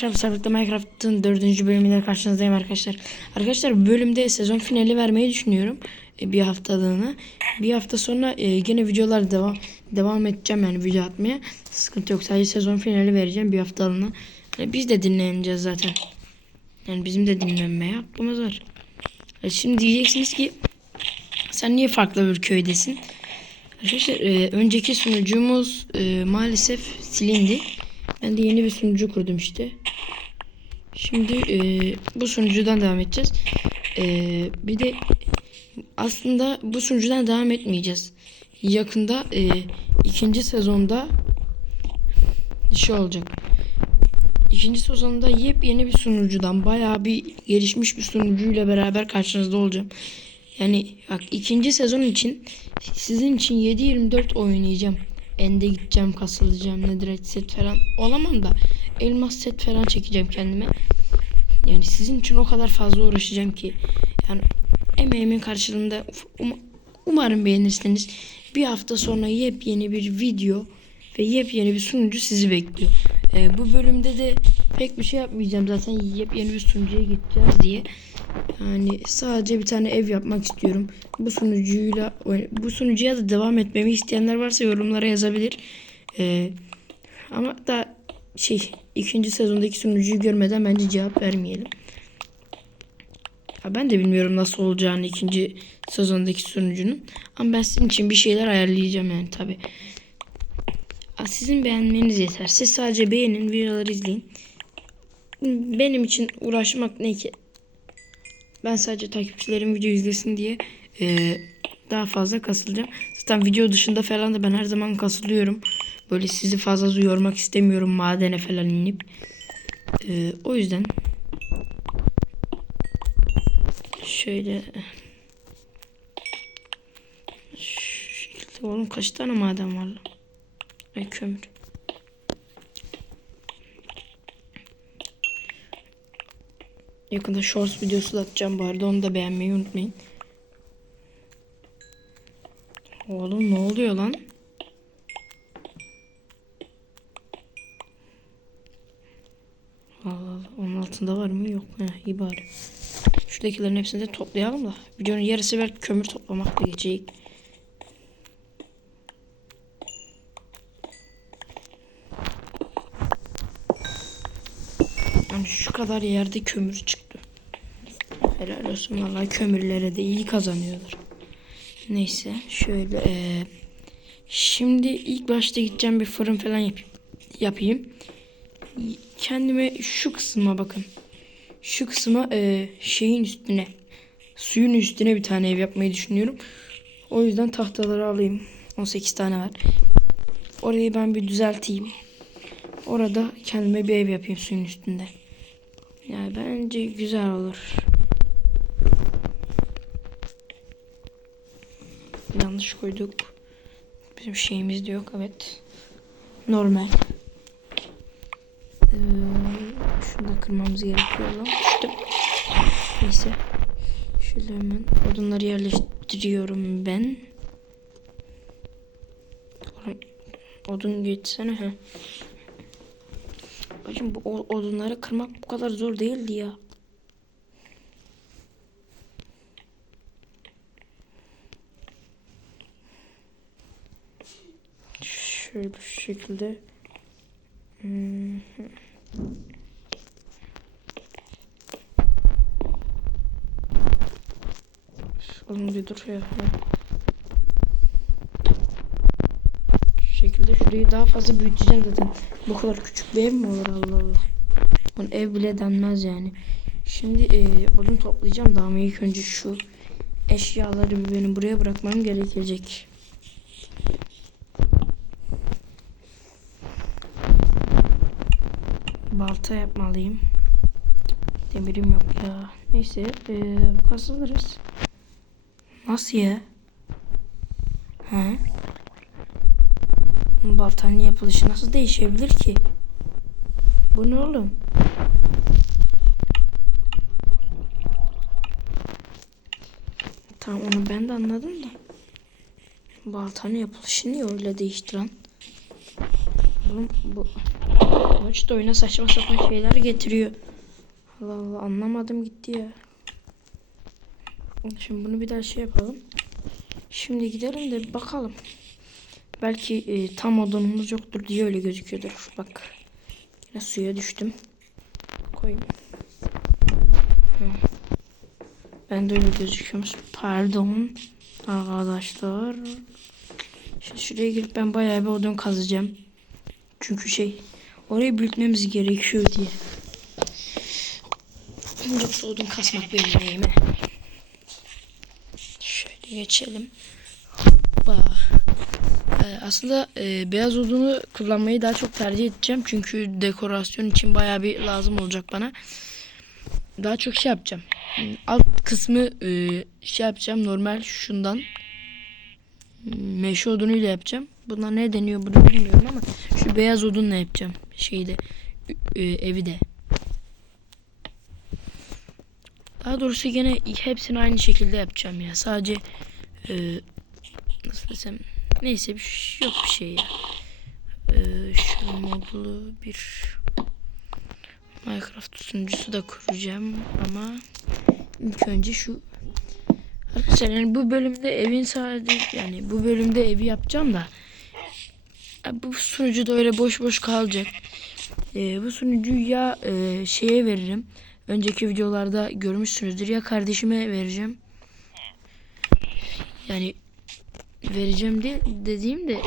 Arkadaşlar Sabit'te Minecraft'ın dördüncü bölümüyle karşınızdayım arkadaşlar. Arkadaşlar bölümde sezon finali vermeyi düşünüyorum. E, bir haftalığına. Bir hafta sonra e, yine videolar devam devam edeceğim yani video atmaya. Sıkıntı yok. Sadece sezon finali vereceğim bir haftalığına. Yani biz de dinleneceğiz zaten. Yani bizim de dinlenmeye hakkımız var. E, şimdi diyeceksiniz ki sen niye farklı bir köydesin? Arkadaşlar e, önceki sunucumuz e, maalesef silindi. Ben de yeni bir sunucu kurdum işte. Şimdi e, bu sunucudan devam edeceğiz. E, bir de aslında bu sunucudan devam etmeyeceğiz. Yakında e, ikinci sezonda şey olacak. İkinci sezonda yepyeni bir sunucudan bayağı bir gelişmiş bir sunucuyla beraber karşınızda olacağım. Yani bak ikinci sezon için sizin için 7-24 oynayacağım. Ende gideceğim, kasılacağım, nedir set falan olamam da elmas set falan çekeceğim kendime. Yani sizin için o kadar fazla uğraşacağım ki yani emeğimin karşılığında um- umarım beğenirsiniz. Bir hafta sonra yepyeni bir video ve yepyeni bir sunucu sizi bekliyor. Ee, bu bölümde de pek bir şey yapmayacağım zaten yepyeni bir sunucuya gideceğiz diye. Yani sadece bir tane ev yapmak istiyorum. Bu sunucuyla bu sunucuya da devam etmemi isteyenler varsa yorumlara yazabilir. Ee, ama da şey ikinci sezondaki sunucuyu görmeden bence cevap vermeyelim. Ya ben de bilmiyorum nasıl olacağını ikinci sezondaki sunucunun. Ama ben sizin için bir şeyler ayarlayacağım yani tabi. Sizin beğenmeniz yeter. Siz sadece beğenin, videoları izleyin. Benim için uğraşmak ne ki? Ben sadece takipçilerim video izlesin diye e, daha fazla kasılacağım. Zaten video dışında falan da ben her zaman kasılıyorum. Böyle sizi fazla yormak istemiyorum madene falan inip. E, o yüzden şöyle şu şekilde oğlum kaç tane maden var lan? Ay kömür. Yakında shorts videosu da atacağım bu arada onu da beğenmeyi unutmayın. Oğlum ne oluyor lan? Allah Allah altında var mı? Yok. Heh, iyi bari. Şuradakilerin hepsini de toplayalım da. Videonun yarısı belki kömür toplamakla geçecek. Yani şu kadar yerde kömür çıktı. Helal olsun vallahi kömürlere de iyi kazanıyorlar. Neyse şöyle e, şimdi ilk başta gideceğim bir fırın falan yapayım. yapayım. Kendime şu kısma bakın. Şu kısma e, şeyin üstüne suyun üstüne bir tane ev yapmayı düşünüyorum. O yüzden tahtaları alayım. 18 tane var. Orayı ben bir düzelteyim. Orada kendime bir ev yapayım suyun üstünde. Yani bence güzel olur. Yanlış koyduk. Bizim şeyimiz de yok evet. Normal. Ee, şunu da kırmamız gerekiyor lan. Düştüm. Neyse. Şöyle hemen odunları yerleştiriyorum ben. Odun geçsene ha. Bacım bu odunları kırmak bu kadar zor değildi ya. Şöyle şu şekilde. Hmm. Oğlum bir dur ya. Şu şekilde şurayı daha fazla büyüteceğim zaten. Bu kadar küçük bir ev mi olur Allah Allah. Onun ev bile denmez yani. Şimdi e, odun toplayacağım da ama ilk önce şu eşyaları benim buraya bırakmam gerekecek. Balta yapmalıyım. Demirim yok ya. Neyse ee, kasılırız. Nasıl ya? He? Baltanın yapılışı nasıl değişebilir ki? Bu ne oğlum? Tamam onu ben de anladım da. Baltanın yapılışı niye öyle değiştiren? Oğlum bu Maç da oyuna saçma sapan şeyler getiriyor. Allah Allah anlamadım gitti ya. Şimdi bunu bir daha şey yapalım. Şimdi gidelim de bakalım. Belki e, tam odunumuz yoktur diye öyle gözüküyordur. Bak. Yine suya düştüm. Koyayım. Ben de öyle gözüküyormuş. Pardon. Arkadaşlar. Şimdi şuraya girip ben bayağı bir odun kazacağım. Çünkü şey orayı büyütmemiz gerekiyor diye. Yoksa odun kasmak benim neyime. Geçelim. Hoppa. Ee, aslında e, beyaz odunu kullanmayı daha çok tercih edeceğim. Çünkü dekorasyon için bayağı bir lazım olacak bana. Daha çok şey yapacağım. Alt kısmı e, şey yapacağım normal şundan. Meşe odunuyla yapacağım. Buna ne deniyor bunu bilmiyorum ama şu beyaz odunla yapacağım. Şeyde e, evi de. Daha doğrusu gene hepsini aynı şekilde yapacağım ya. Sadece e, nasıl desem neyse bir şey, yok bir şey ya. E, şu modlu bir Minecraft sunucusu da kuracağım ama ilk önce şu Arkadaşlar yani bu bölümde evin sadece yani bu bölümde evi yapacağım da bu sunucu da öyle boş boş kalacak. E, bu sunucuyu ya e, şeye veririm. Önceki videolarda görmüşsünüzdür ya kardeşime vereceğim. Yani vereceğim de dediğim de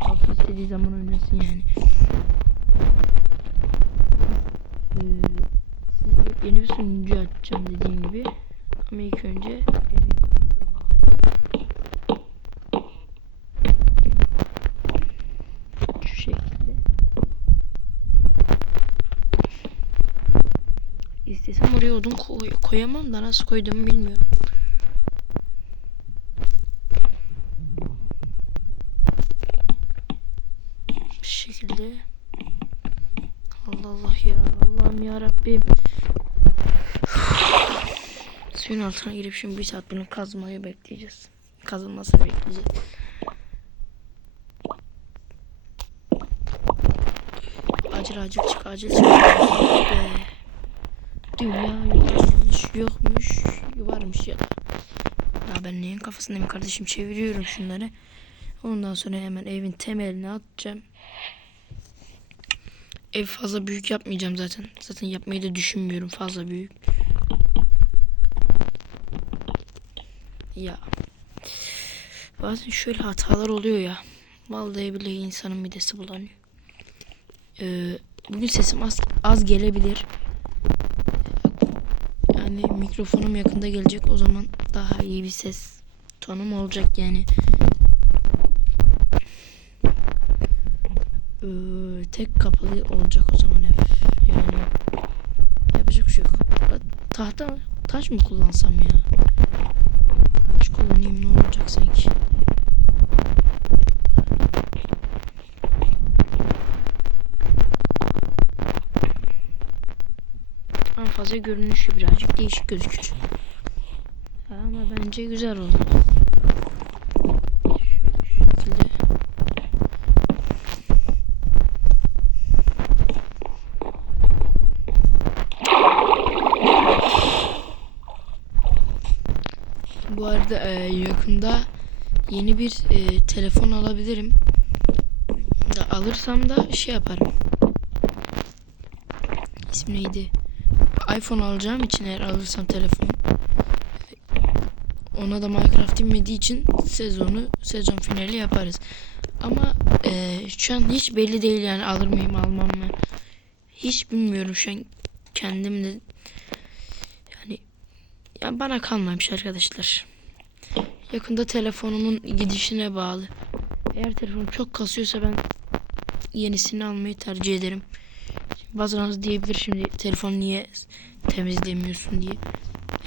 Altı istediği zaman oynasın yani. Ee, size yeni bir sunucu açacağım dediğim gibi. Ama ilk önce evi şu şekilde. İstesem oraya odun koy koyamam da nasıl koyduğumu bilmiyorum. Bir şekilde. Allah Allah ya Allah'ım ya Rabbim. Suyun altına girip şimdi bir saat bunu kazmayı bekleyeceğiz. Kazılmasını bekleyeceğiz. Acil acil çık acil çık. Dünya yokmuş varmış ya da. Ya ben neyin kafasındayım kardeşim çeviriyorum şunları. Ondan sonra hemen evin temelini atacağım. Ev fazla büyük yapmayacağım zaten. Zaten yapmayı da düşünmüyorum fazla büyük. Ya. Bazen şöyle hatalar oluyor ya. Vallahi billahi insanın midesi bulanıyor. Ee, bugün sesim az, az gelebilir. Yani mikrofonum yakında gelecek. O zaman daha iyi bir ses tonum olacak yani. Ee, tek kapalı olacak o zaman ev. Yani yapacak bir şey yok. Tahta taş mı kullansam ya? Taş kullanayım ne olacak sanki? Fazla görünüşü birazcık değişik gözükür. Ama bence güzel oldu. Bu arada e, yakında yeni bir e, telefon alabilirim. Alırsam da şey yaparım. İsmi neydi? iPhone alacağım için eğer alırsam telefon. Ona da Minecraft inmediği için sezonu sezon finali yaparız. Ama e, şu an hiç belli değil yani alır mıyım almam mı. Hiç bilmiyorum şu an kendim de yani ya bana kalmamış arkadaşlar. Yakında telefonumun gidişine bağlı. Eğer telefonum çok kasıyorsa ben yenisini almayı tercih ederim. Bazılarınız diyebilir şimdi telefon niye temizlemiyorsun diye.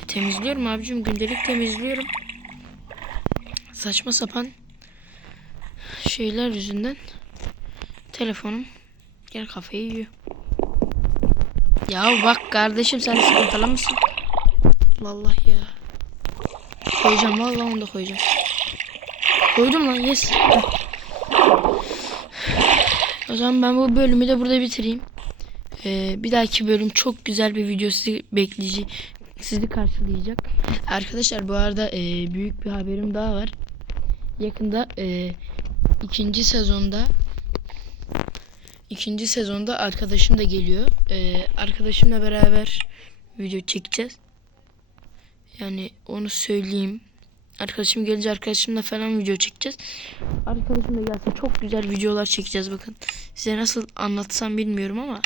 E, temizliyorum abicim gündelik temizliyorum. Saçma sapan şeyler yüzünden telefonum gel kafayı yiyor. Ya bak kardeşim sen sıkıntılı mısın? Allah Allah ya. Koyacağım vallahi onu da koyacağım. Koydum lan yes. O zaman ben bu bölümü de burada bitireyim. Ee, bir dahaki bölüm çok güzel bir video sizi bekleyecek. Sizi karşılayacak. Arkadaşlar bu arada e, büyük bir haberim daha var. Yakında e, ikinci sezonda ikinci sezonda arkadaşım da geliyor. E, arkadaşımla beraber video çekeceğiz. Yani onu söyleyeyim. Arkadaşım gelince arkadaşımla falan video çekeceğiz. Arkadaşım da gelse çok güzel videolar çekeceğiz bakın. Size nasıl anlatsam bilmiyorum ama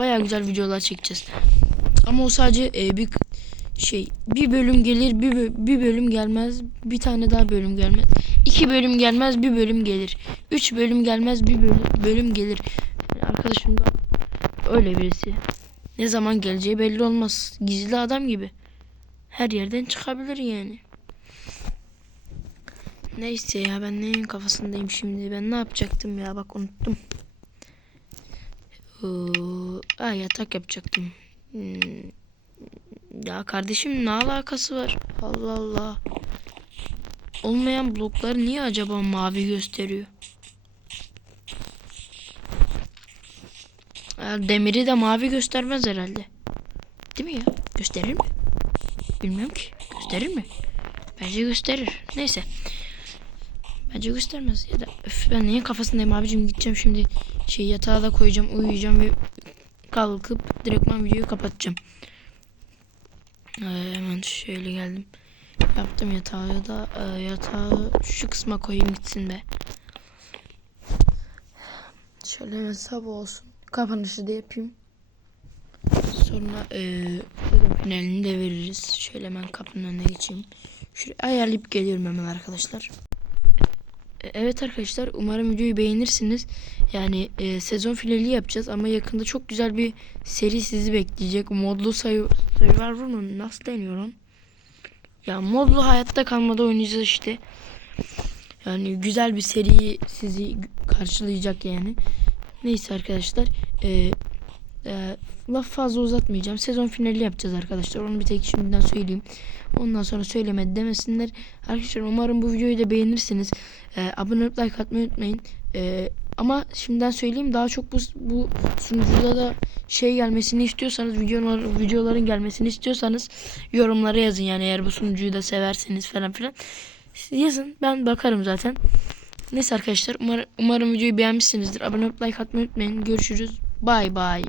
baya güzel videolar çekeceğiz. Ama o sadece e, bir şey bir bölüm gelir bir, bir bölüm gelmez bir tane daha bölüm gelmez. İki bölüm gelmez bir bölüm gelir. Üç bölüm gelmez bir bölüm, bölüm gelir. Yani arkadaşım da öyle birisi. Ne zaman geleceği belli olmaz. Gizli adam gibi. Her yerden çıkabilir yani. Neyse ya ben neyin kafasındayım şimdi? Ben ne yapacaktım ya? Bak unuttum aa, yatak yapacaktım Hmm, ya kardeşim ne alakası var? Allah Allah. Olmayan bloklar niye acaba mavi gösteriyor? Demiri de mavi göstermez herhalde. Değil mi ya? Gösterir mi? Bilmiyorum ki. Gösterir mi? Bence gösterir. Neyse. Bence göstermez. Ya da öf, ben neyin kafasındayım abicim gideceğim şimdi şey yatağa da koyacağım uyuyacağım ve kalkıp direktman videoyu kapatacağım. Ee, hemen şöyle geldim. Yaptım yatağı da e, yatağı şu kısma koyayım gitsin be. Şöyle hemen sabah olsun. Kapanışı da yapayım. Sonra e, finalini de veririz. Şöyle hemen kapının önüne geçeyim. Şurayı ayarlayıp geliyorum hemen arkadaşlar. E, Evet arkadaşlar umarım videoyu beğenirsiniz. Yani e, sezon finali yapacağız ama yakında çok güzel bir seri sizi bekleyecek. Modlu sayı Survivor mu? Nasıl deniyor lan? Ya modlu hayatta kalmada oynayacağız işte. Yani güzel bir seri sizi karşılayacak yani. Neyse arkadaşlar. E, e, laf fazla uzatmayacağım. Sezon finali yapacağız arkadaşlar. Onu bir tek şimdiden söyleyeyim. Ondan sonra söylemedi demesinler. Arkadaşlar umarım bu videoyu da beğenirsiniz. Ee, abone olup like atmayı unutmayın. Ee, ama şimdiden söyleyeyim daha çok bu, bu sunucuda da şey gelmesini istiyorsanız videolar, videoların gelmesini istiyorsanız yorumlara yazın yani eğer bu sunucuyu da severseniz falan filan. Yazın ben bakarım zaten. Neyse arkadaşlar umar, umarım videoyu beğenmişsinizdir. Abone olup like atmayı unutmayın. Görüşürüz. Bay bay.